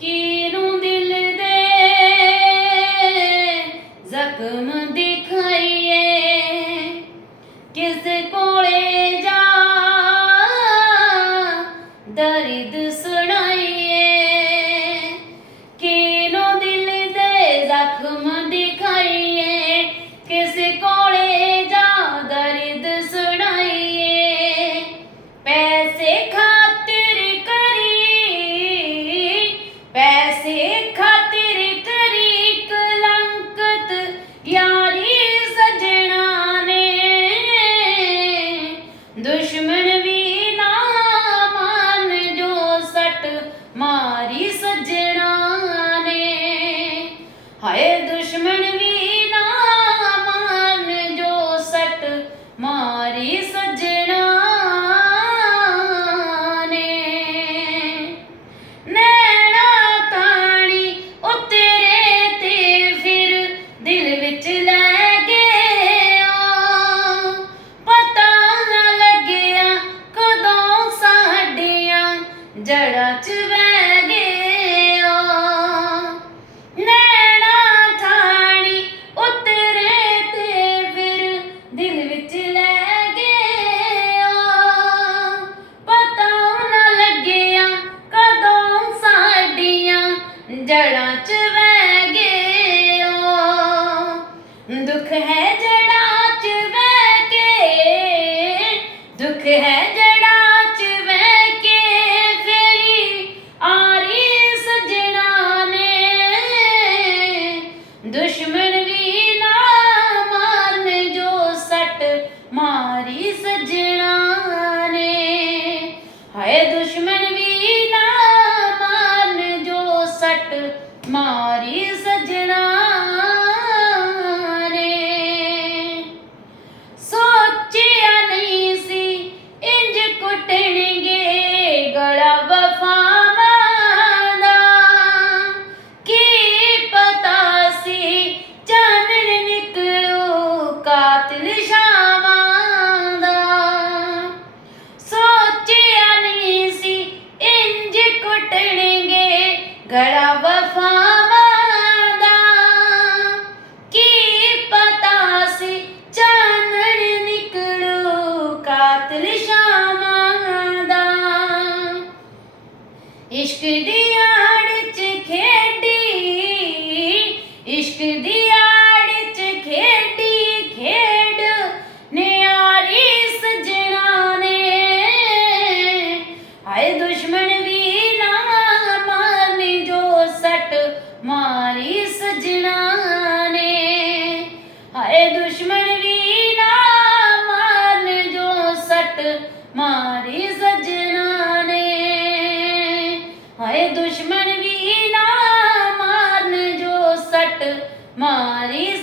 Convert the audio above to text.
ਕਿਨੂੰ ਦਿਲ ਦੇ? ਜ਼ਖਮ ਦਿਖਾਈਏ। ਕਿਸ ਕੋ cut. ਜੜਾਂ 'ਚ ਵਹਿ ਓ। ਦੁੱਖ ਹੈ ਜੜਾਂ 'ਚ ਵਹਿ ਕੇ, ਦੁੱਖ ਹੈ ਜੜਾਂ 'ਚ ਵਹਿ ਕੇ ਫੇਰੀ ਆਰੀ ਸਜਣਾ ਨੇ। ਦੁਸ਼ਮਣ ਮਾਰੀ ਸਜਣਾ ਨੇ ਸੋਚਿਆ ਨਹੀਂ ਸੀ ਇੰਜ ਕੁੱਟਣਗੇ ਗਲਾ ਵਫ਼ਾ ਦਾ। ਕੀ ਪਤਾ ਸੀ ਚਾਨਣ ਨਿਕਲੋ ਕਾਤਲ ਸ਼ਾਮਾਂ ਇਸ਼ਕ ਦੀ ਆੜ ਚ ਖੇਡੀ, ਇਸ਼ਕ ਦੀ ਆੜ ਚ ਖੇਡੀ, ਖੇਡ ਨਿਆਰੀ ਸਜਣਾ ਨੇ। ਹਾਏ ਦੁਸ਼ਮਣ ਵੀ ਨਾ ਮਾਰਨੀ ਜੋ ਸੱਟ ਮਾਰੀ ਸਜਣਾ ਨੇ। ਹਾਏ ਦੁਸ਼ਮਣ ਵੀ ਨਾ ਮਾਰਨ ਜੋ ਸੱਟ ਮਾਰੀ ਦੁਸ਼ਮਣ ਵੀ